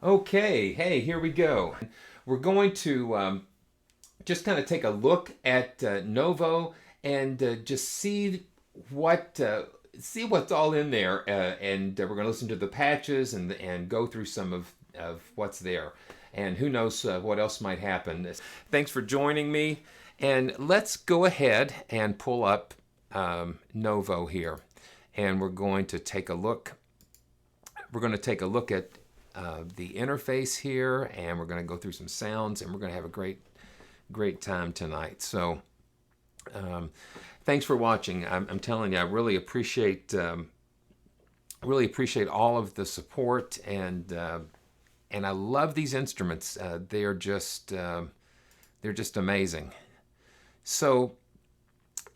Okay, hey, here we go. We're going to just kind of take a look at Novo and just see what's all in there, and we're going to listen to the patches and go through some of what's there, and who knows what else might happen. Thanks for joining me, and let's go ahead and pull up Novo here, and we're going to take a look. We're going to take a look at the interface here, and we're going to go through some sounds, and we're going to have a great time tonight. So thanks for watching. I'm telling you, I really appreciate all of the support, and I love these instruments. They're just amazing. So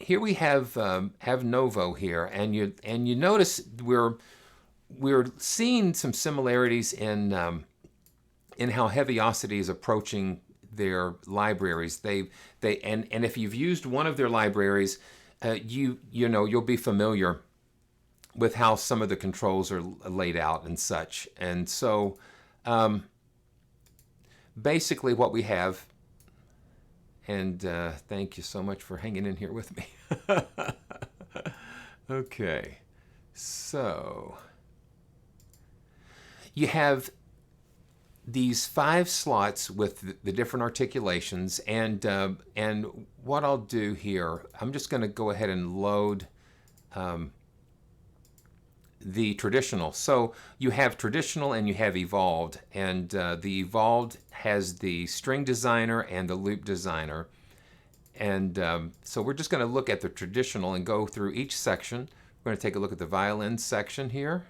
here we have Novo here, and you notice we're seeing some similarities in how Heavyocity is approaching their libraries. And if you've used one of their libraries, you'll be familiar with how some of the controls are laid out and such. And so basically what we have, and thank you so much for hanging in here with me. Okay, so you have these 5 slots with the different articulations, and what I'll do here, I'm just going to go ahead and load the traditional. So you have traditional and you have evolved, and the evolved has the string designer and the loop designer, and so we're just going to look at the traditional and go through each section. We're going to take a look at the violin section here.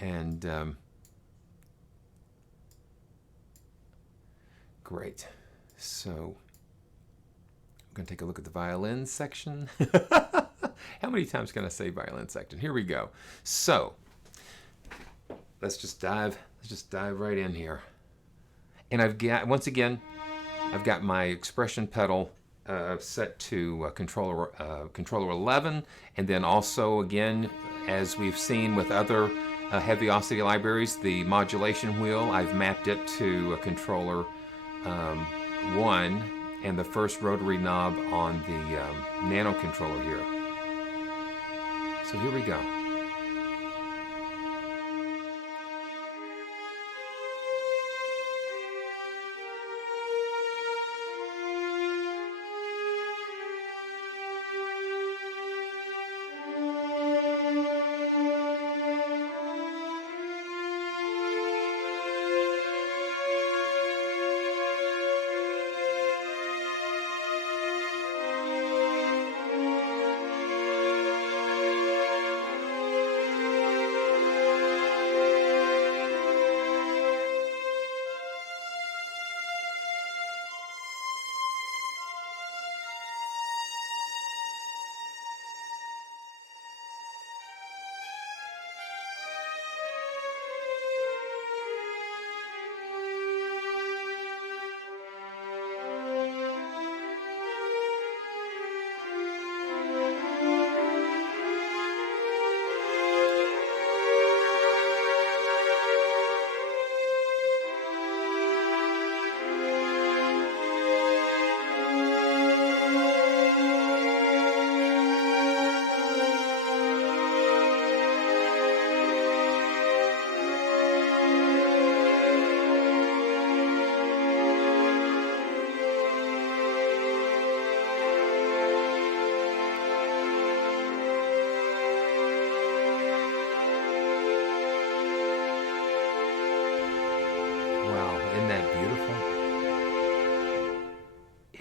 And great. So I'm going to take a look at the violin section. How many times can I say violin section? Here we go. So let's just dive right in here. And I've got my expression pedal set to controller 11, and then also again, as we've seen with other Heavyocity libraries, the modulation wheel, I've mapped it to a controller 1 and the first rotary knob on the nano controller here. So here we go.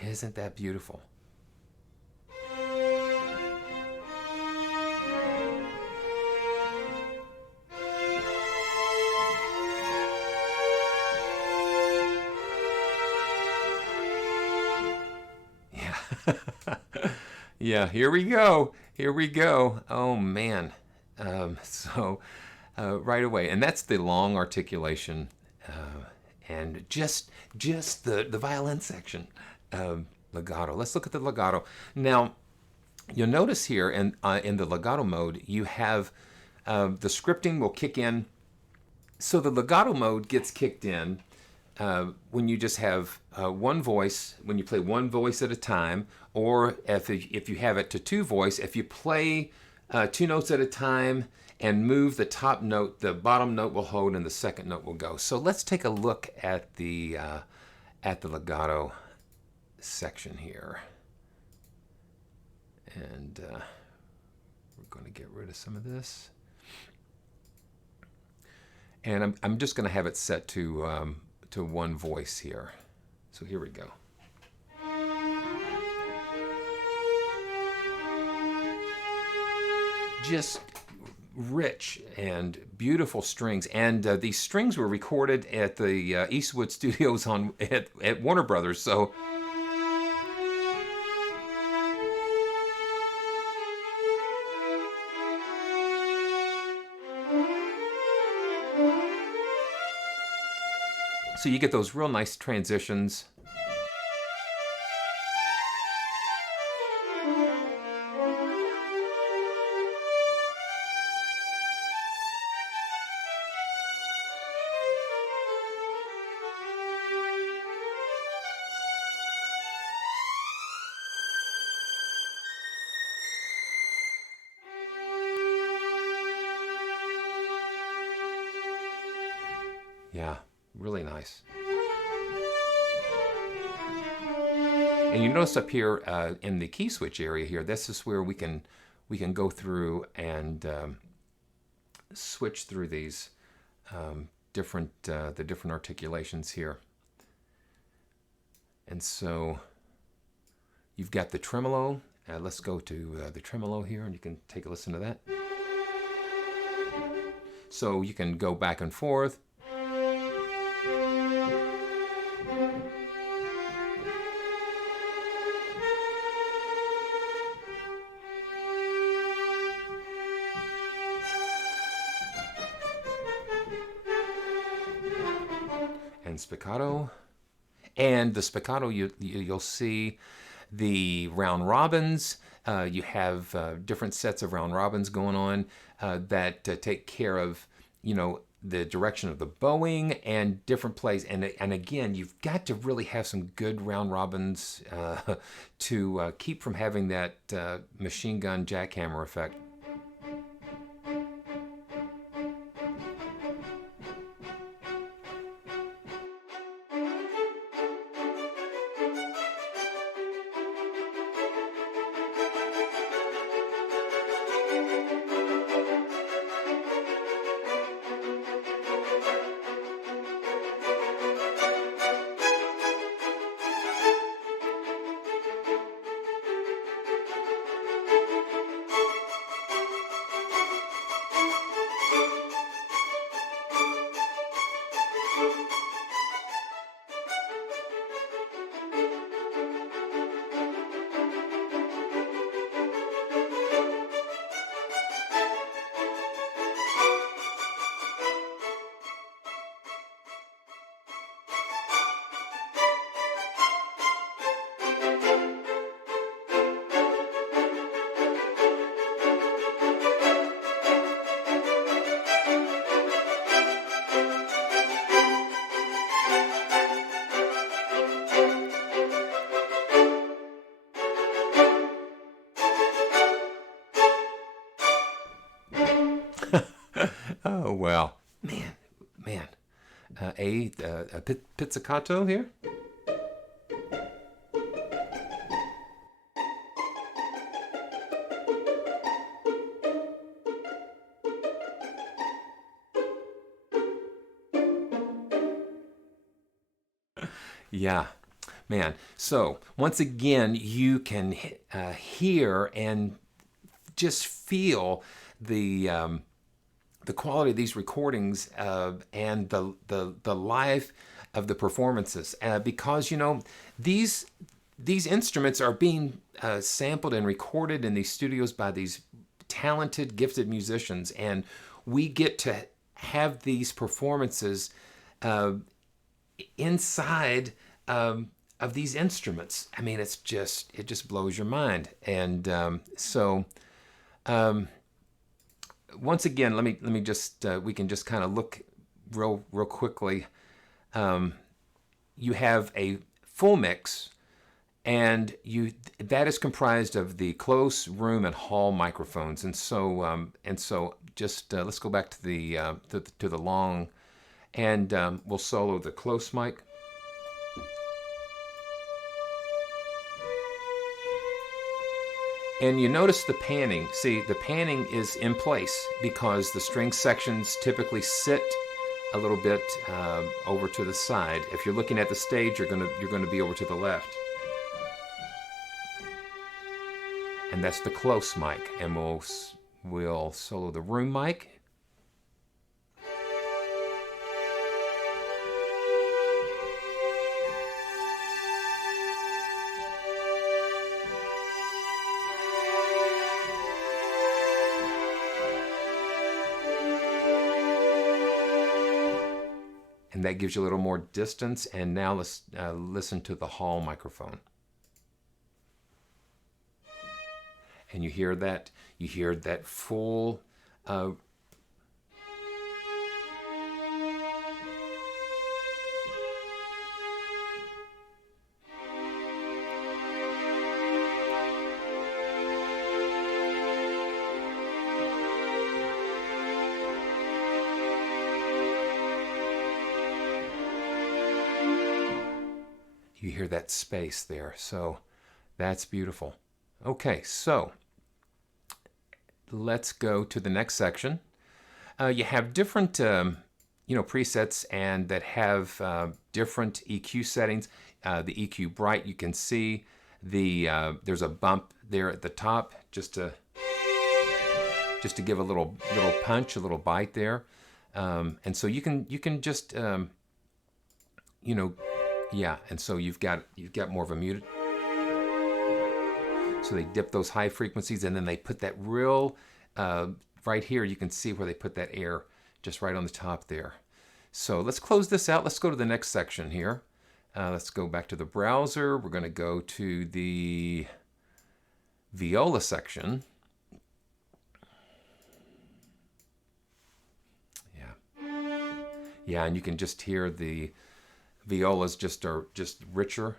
Isn't that beautiful? Yeah. Yeah, here we go. Here we go. Oh, man. Right away. And that's the long articulation. And just the violin section. Legato. Let's look at the legato. Now, you'll notice here in the legato mode, you have the scripting will kick in So the legato mode gets kicked in when you just have one voice, when you play one voice at a time, or if you have it to two voice, if you play two notes at a time and move the top note, the bottom note will hold and the second note will go. So let's take a look at the legato section here. And we're going to get rid of some of this. And I'm just going to have it set to one voice here. So here we go. Just rich and beautiful strings, and these strings were recorded at the Eastwood Studios at Warner Brothers. So you get those real nice transitions. Yeah, really nice. And you notice up here in the key switch area here, this is where we can go through and switch through these the different articulations here. And so you've got the tremolo. Let's go to the tremolo here, and you can take a listen to that. So you can go back and forth. And spiccato, and the spiccato you'll see the round robins. You have different sets of round robins going on that take care of the direction of the bowing and different plays. And again, you've got to really have some good round robins to keep from having that machine gun jackhammer effect. Oh, well, man. A pizzicato here. Yeah, man. So once again, you can hear and just feel the quality of these recordings and the life of the performances, because these instruments are being sampled and recorded in these studios by these talented, gifted musicians, and we get to have these performances inside of these instruments. I mean, it just blows your mind. And once again, let me just we can just kind of look real quickly, you have a full mix, and that is comprised of the close, room, and hall microphones. And so just let's go back to the long, and we'll solo the close mic. And you notice the panning. See, the panning is in place because the string sections typically sit a little bit over to the side. If you're looking at the stage, you're gonna be over to the left. And that's the close mic. And we'll solo the room mic. And that gives you a little more distance. And now let's listen to the hall microphone. And you hear that full you hear that space there. So that's beautiful. Okay, so let's go to the next section. You have different presets and that have different EQ settings. The EQ bright, you can see there's a bump there at the top just to give a little punch, a little bite there. And so you can just yeah, and so you've got more of a muted. So they dip those high frequencies, and then they put that real right here. You can see where they put that air just right on the top there. So let's close this out. Let's go to the next section here. Let's go back to the browser. We're going to go to the Viola section. Yeah, and you can just hear the violas are just richer.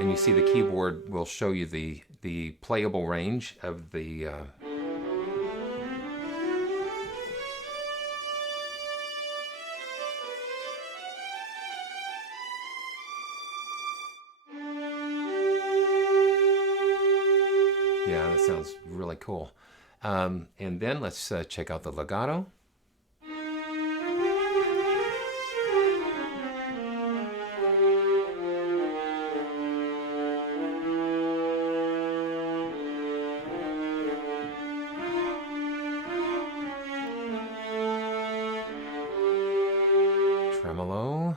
And you see the keyboard will show you the playable range of the yeah, that sounds really cool. And then let's check out the legato. Tremolo.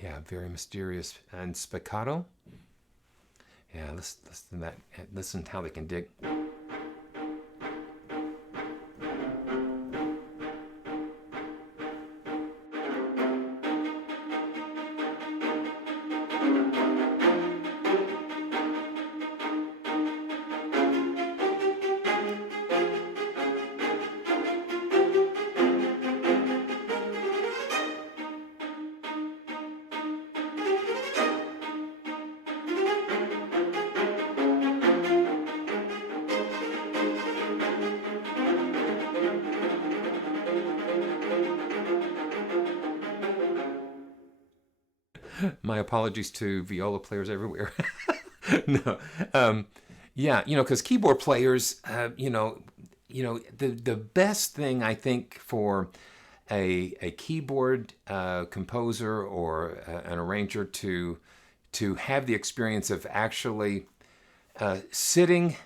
Yeah, very mysterious and spiccato. Yeah, listen that. Listen how they can dig. My apologies to viola players everywhere. No, yeah, because keyboard players, the best thing I think for a keyboard composer or an arranger to to have the experience of actually sitting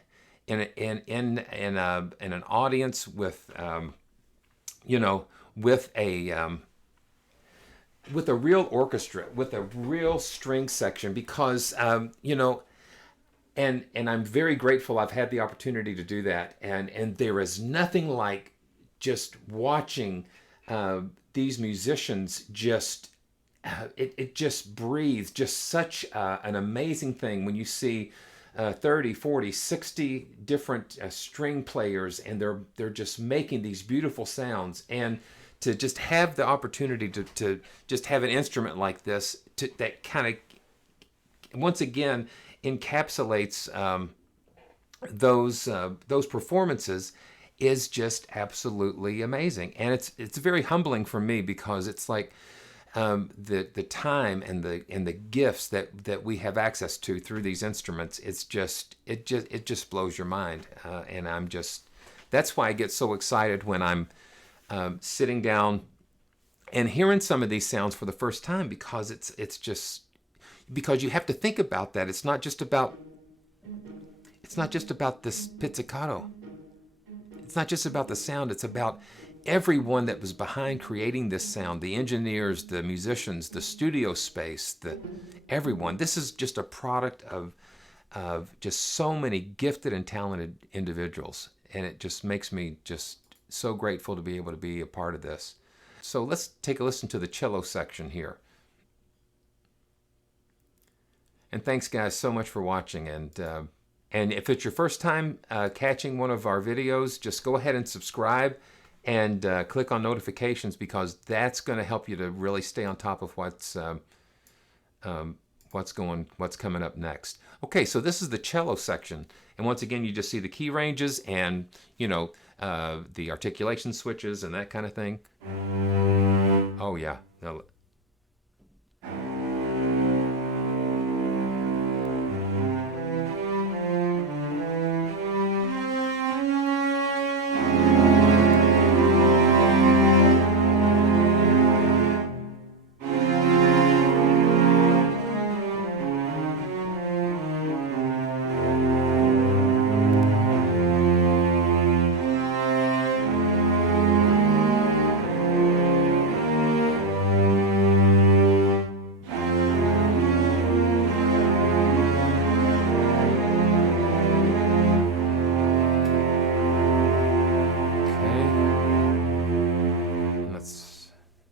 in an audience with with a real orchestra, with a real string section, because and I'm very grateful I've had the opportunity to do that, and there is nothing like just watching these musicians just it just breathes just such an amazing thing when you see 30, 40, 60 different string players, and they're just making these beautiful sounds. And to just have the opportunity to just have an instrument like this that kind of once again encapsulates those performances is just absolutely amazing. And it's very humbling for me, because it's like the time and the gifts that we have access to through these instruments. It just blows your mind, and that's why I get so excited when I'm sitting down and hearing some of these sounds for the first time, because because you have to think about that. It's not just about this pizzicato. It's not just about the sound. It's about everyone that was behind creating this sound, the engineers, the musicians, the studio space, everyone. This is just a product of just so many gifted and talented individuals, and it just makes me just so grateful to be able to be a part of this. So let's take a listen to the cello section here. And thanks guys so much for watching, and if it's your first time catching one of our videos, just go ahead and subscribe and click on notifications, because that's going to help you to really stay on top of what's coming up next. Okay, so this is the cello section, and once again you just see the key ranges and the articulation switches and that kind of thing. Oh yeah. No.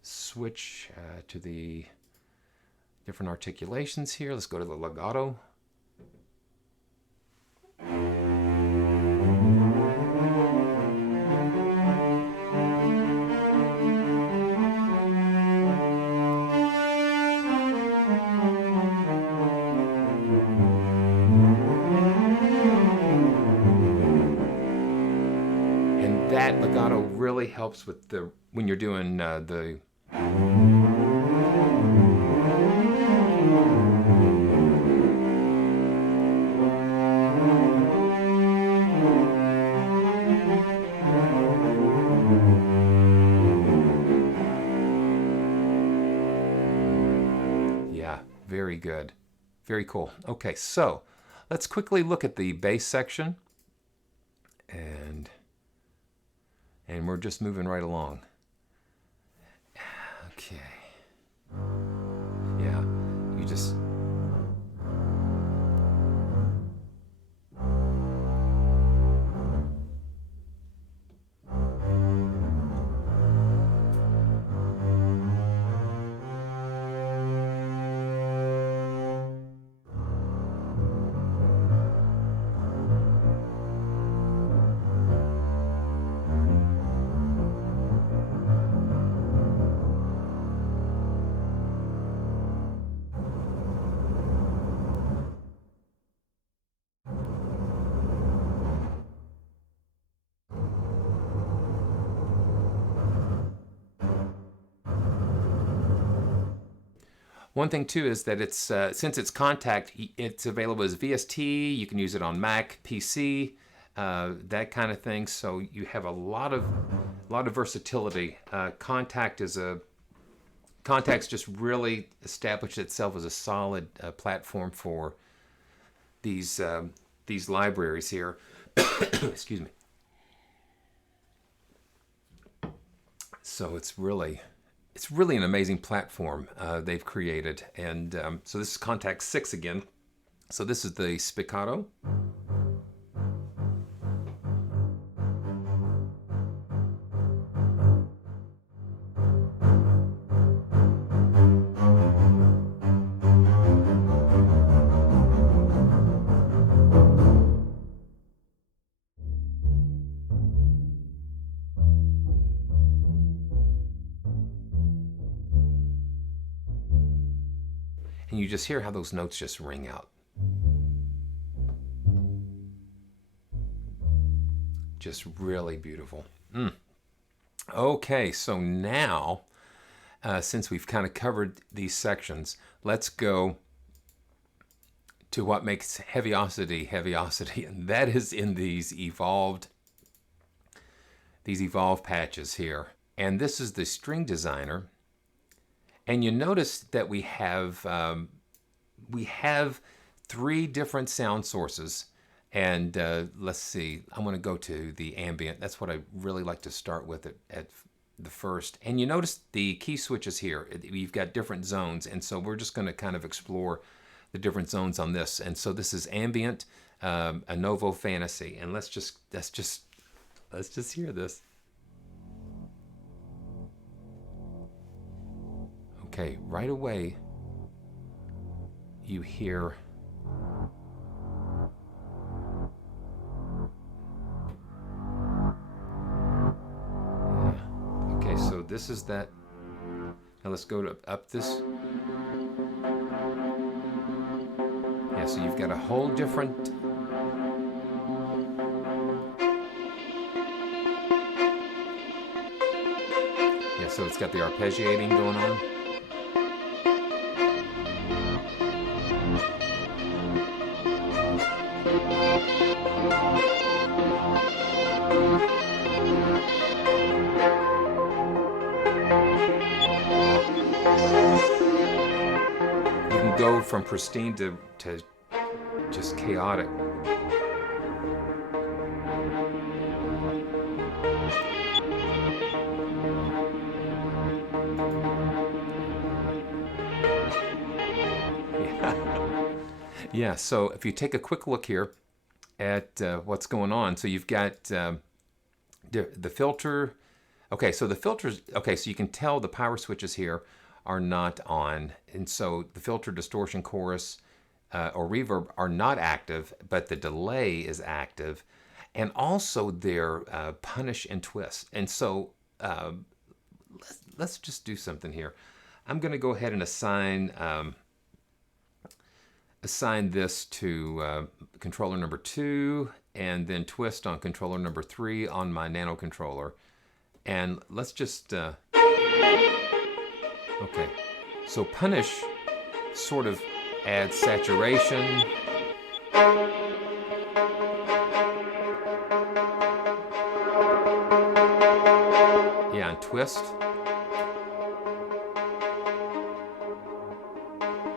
Switch to the different articulations here. Let's go to the legato. And that legato really helps with when you're doing the very good. Very cool. Okay, so let's quickly look at the bass section, and we're just moving right along. Okay. Yeah, you just one thing too is that it's since it's Kontakt, it's available as VST. You can use it on Mac, PC, that kind of thing. So you have a lot of versatility. Kontakt Kontakt's just really established itself as a solid platform for these libraries here. Excuse me. So it's really an amazing platform they've created. And so this is Kontakt 6 again. So this is the spiccato. And you just hear how those notes just ring out. Just really beautiful. Okay, so now, since we've kind of covered these sections, let's go to what makes Heavyocity Heavyocity, and that is in these evolved patches here. And this is the string designer. And you notice that we have 3 different sound sources. And let's see, I'm going to go to the ambient. That's what I really like to start with at the first. And you notice the key switches here. You've got different zones. And so we're just going to kind of explore the different zones on this. And so this is ambient, a Novo Fantasy. And let's just hear this. Okay, right away, you hear okay, so this is that. Now let's go to up this. Yeah, so you've got a whole different. Yeah, so it's got the arpeggiating going on. Go from pristine to just chaotic. Yeah, so if you take a quick look here at what's going on, so you've got the filter. Okay, so the filters, okay, so you can tell the power switches here are not on, and so the filter, distortion, chorus, or reverb are not active, but the delay is active, and also their punish and twist. And so let's just do something here. I'm going to go ahead and assign this to controller number 2, and then twist on controller number 3 on my nano controller. And let's just okay, so punish sort of adds saturation. Yeah, and twist.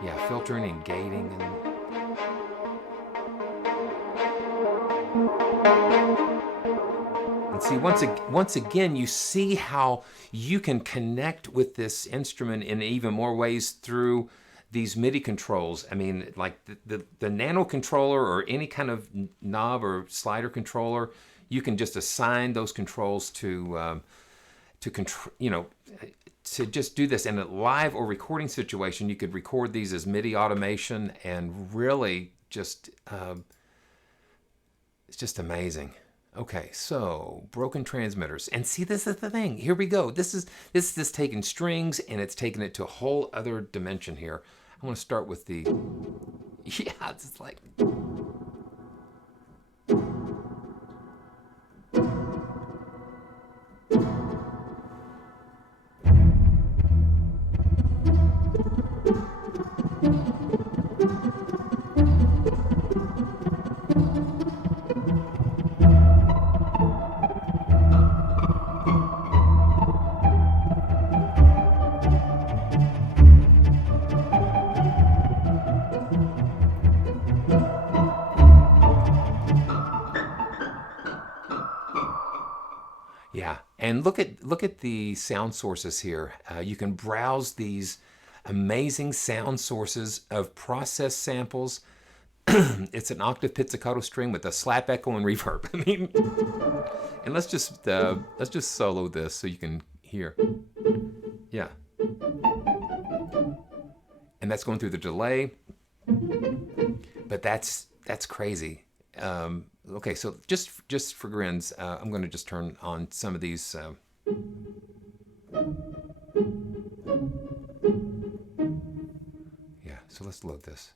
Yeah, filtering and gating and see, once again, you see how you can connect with this instrument in even more ways through these MIDI controls. I mean, like the nano controller or any kind of knob or slider controller, you can just assign those controls to control, to just do this in a live or recording situation. You could record these as MIDI automation and really just it's just amazing. Okay, so broken transmitters. And see, this is the thing. Here we go. This is taking strings and it's taking it to a whole other dimension here. I want to start with the, yeah, it's just like, And look at the sound sources here. You can browse these amazing sound sources of processed samples. It's an octave pizzicato string with a slap echo and reverb. I mean, and let's just solo this so you can hear. Yeah. And that's going through the delay. But that's crazy. Okay, so just for grins, I'm going to just turn on some of these. Yeah, so let's load this.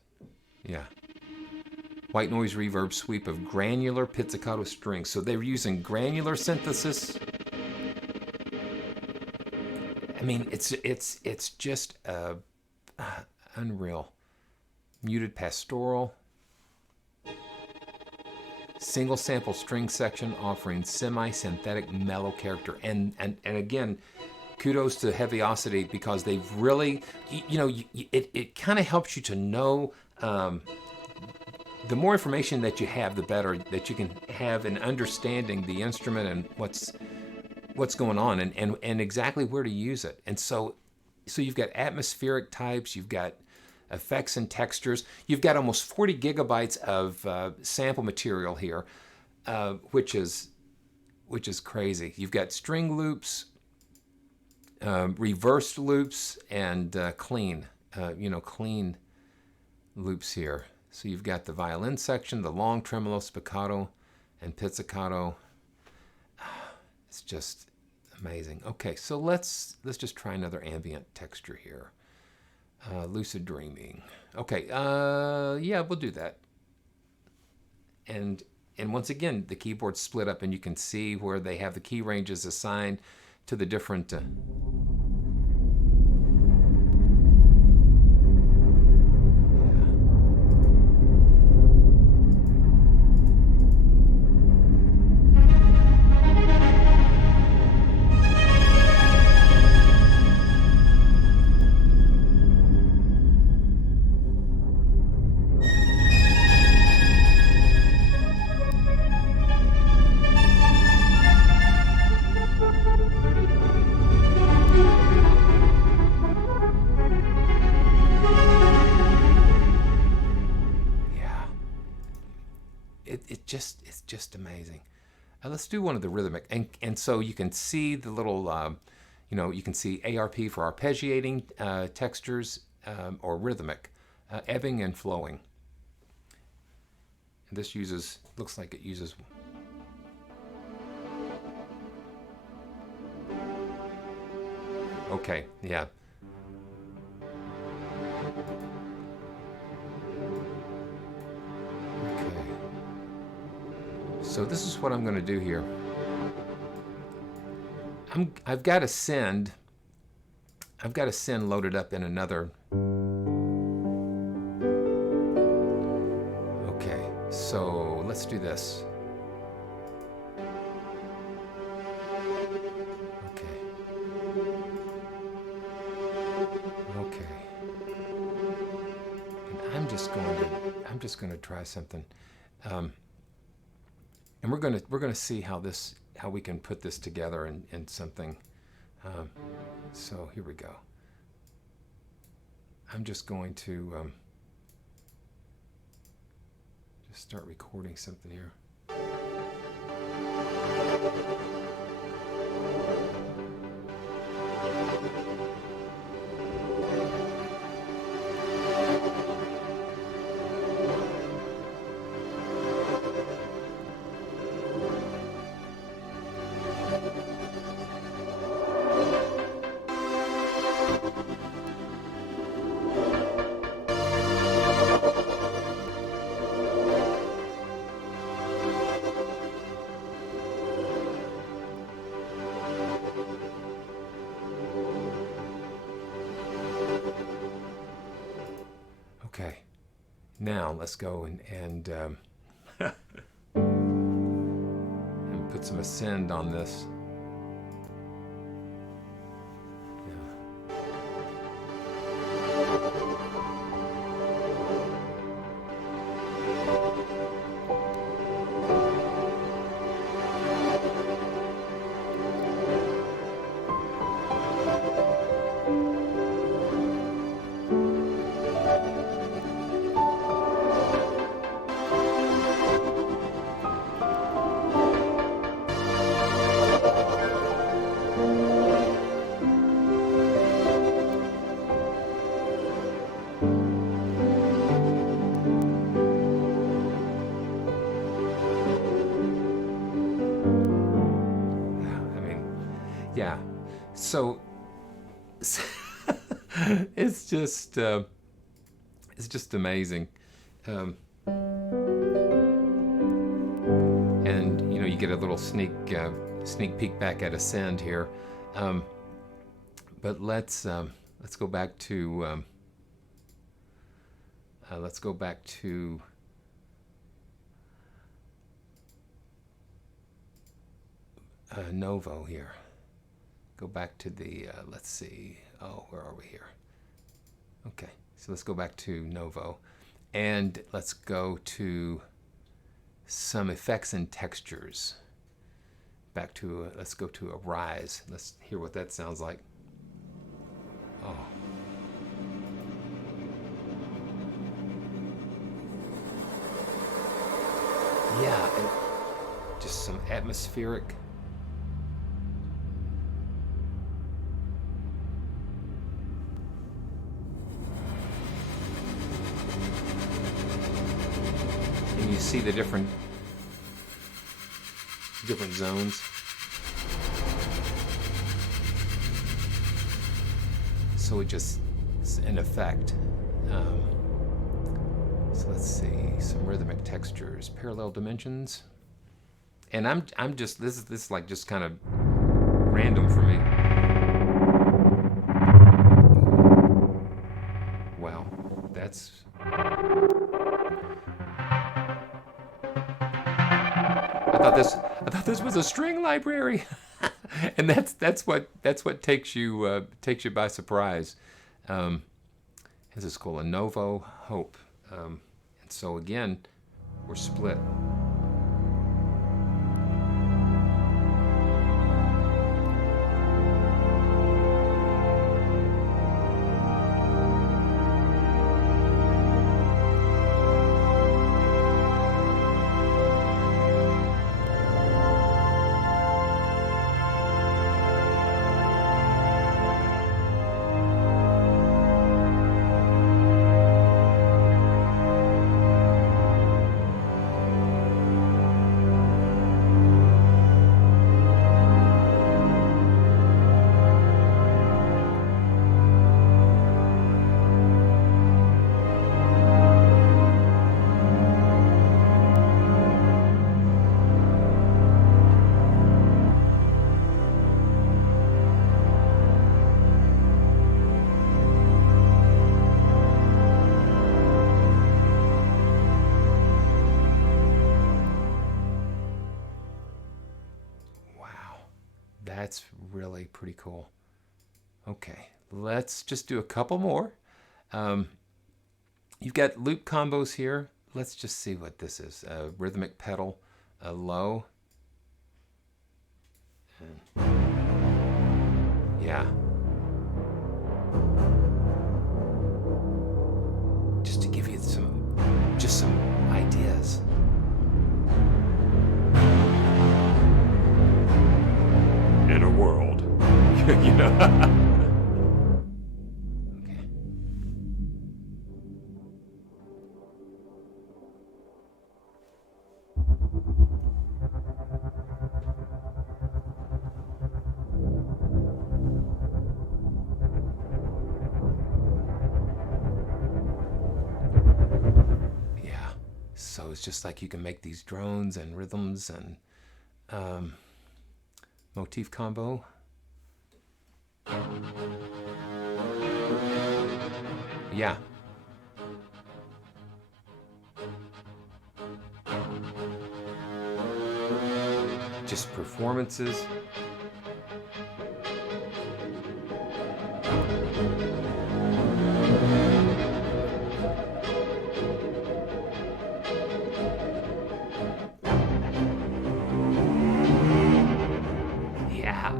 Yeah. White noise reverb sweep of granular pizzicato strings. So they're using granular synthesis. I mean, it's just unreal. Muted pastoral. Single sample string section offering semi-synthetic mellow character. And again, kudos to Heavyocity because they've really, it kind of helps you to know, the more information that you have, the better that you can have in understanding the instrument and what's going on and exactly where to use it. And so you've got atmospheric types, you've got effects and textures. You've got almost 40 gigabytes of sample material here, which is crazy. You've got string loops, reversed loops, and clean loops here. So you've got the violin section, the long tremolo, spiccato, and pizzicato. It's just amazing. Okay, so let's just try another ambient texture here. Lucid Dreaming. Okay, yeah, we'll do that. And once again, the keyboard's split up, and you can see where they have the key ranges assigned to the different. It's just amazing. Let's do one of the rhythmic, and so you can see the little, you can see ARP for arpeggiating textures or rhythmic, ebbing and flowing. And this looks like it uses. Okay, yeah. So this is what I'm going to do here. I've got a send loaded up in another. Okay, so let's do this. Okay. And I'm just going to try something. And we're gonna see how we can put this together in something. So here we go. I'm just going to just start recording something here. Okay, now let's go and put some ascend on this. So it's just amazing. And you know, you get a little sneak peek back at Ascend here. But let's go back to Novo here. Go back to the let's see. Oh, where are we here? Okay, so let's go back to Novo, and let's go to some effects and textures. Back to let's go to a rise. Let's hear what that sounds like. Oh. Yeah, just some atmospheric. And you see the different zones. So it just, it's an effect. So let's see, some rhythmic textures, parallel dimensions. And I'm just, this is like just kind of random for me. Wow, that's, I thought this was a string library. And that's what takes you by surprise. This is called a Novo Hope. And so again, we're split. That's really pretty cool. Okay, let's just do a couple more. You've got loop combos here. Let's just see what this is. A rhythmic pedal, a low. Yeah. Just to give you some ideas. In a world, you know. Okay. Yeah. So it's just like you can make these drones and rhythms and motif combo. Yeah. Just performances.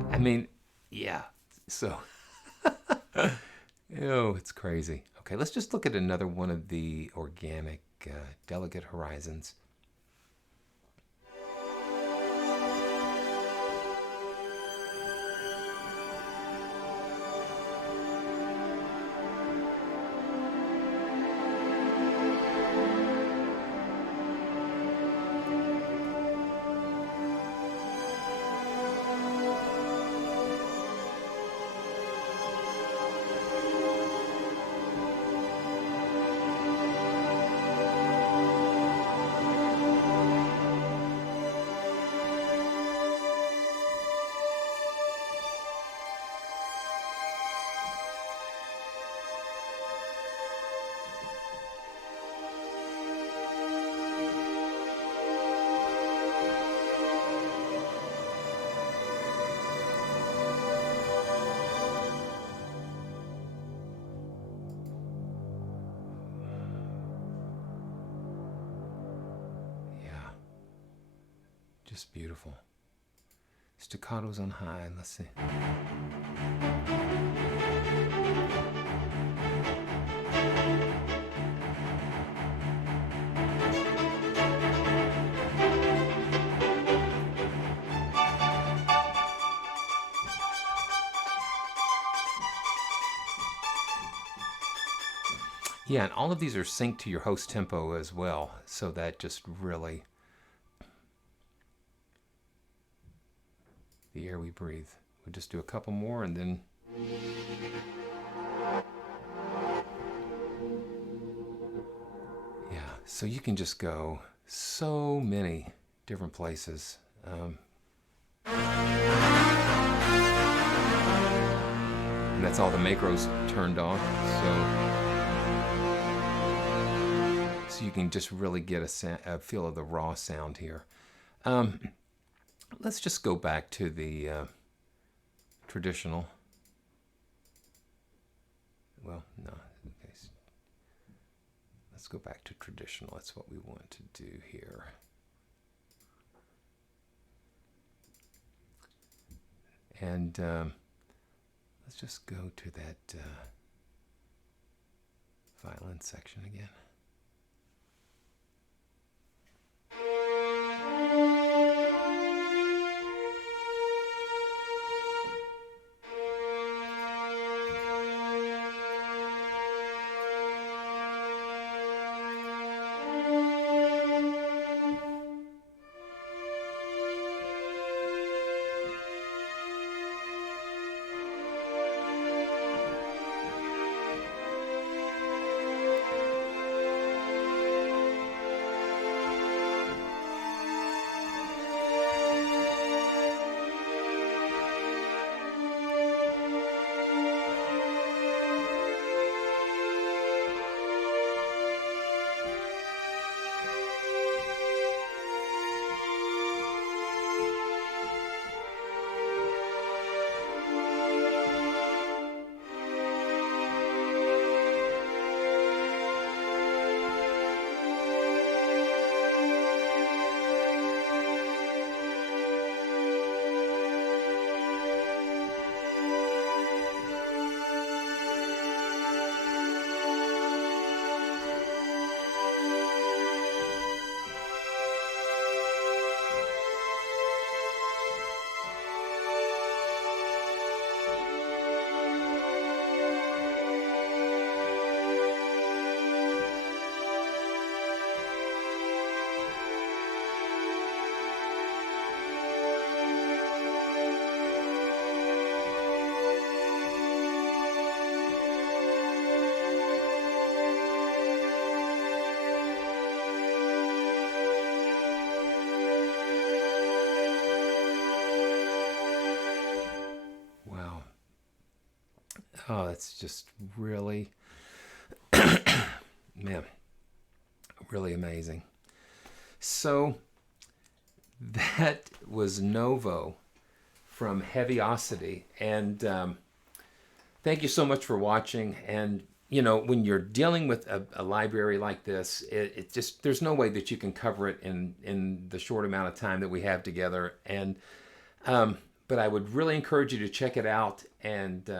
I mean, yeah, so, oh, it's crazy. Okay, let's just look at another one of the organic delicate horizons. Just beautiful. Staccatos on high. Let's see. Yeah, and all of these are synced to your host tempo as well, so that just really, the air we breathe. We'll just do a couple more and then yeah, so you can just go so many different places. And that's all the macros turned off, so you can just really get a feel of the raw sound here. Let's just go back to the traditional. Well, no. Okay. Let's go back to traditional. That's what we want to do here. And let's just go to that violin section again. Oh, that's just really, man, really amazing. So that was Novo from Heavyocity. And thank you so much for watching. And, you know, when you're dealing with a library like this, it just, there's no way that you can cover it in the short amount of time that we have together. And, but I would really encourage you to check it out. And,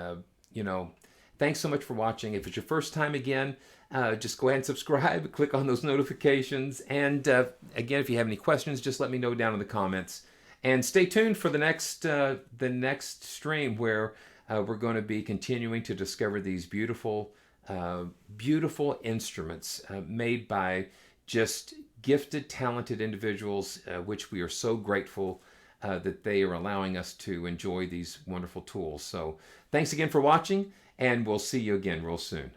you know, thanks so much for watching. If it's your first time again, just go ahead and subscribe, click on those notifications. And again, if you have any questions, just let me know down in the comments. And stay tuned for the next stream where we're going to be continuing to discover these beautiful, beautiful instruments made by just gifted, talented individuals, which we are so grateful that they are allowing us to enjoy these wonderful tools. So thanks again for watching, and we'll see you again real soon.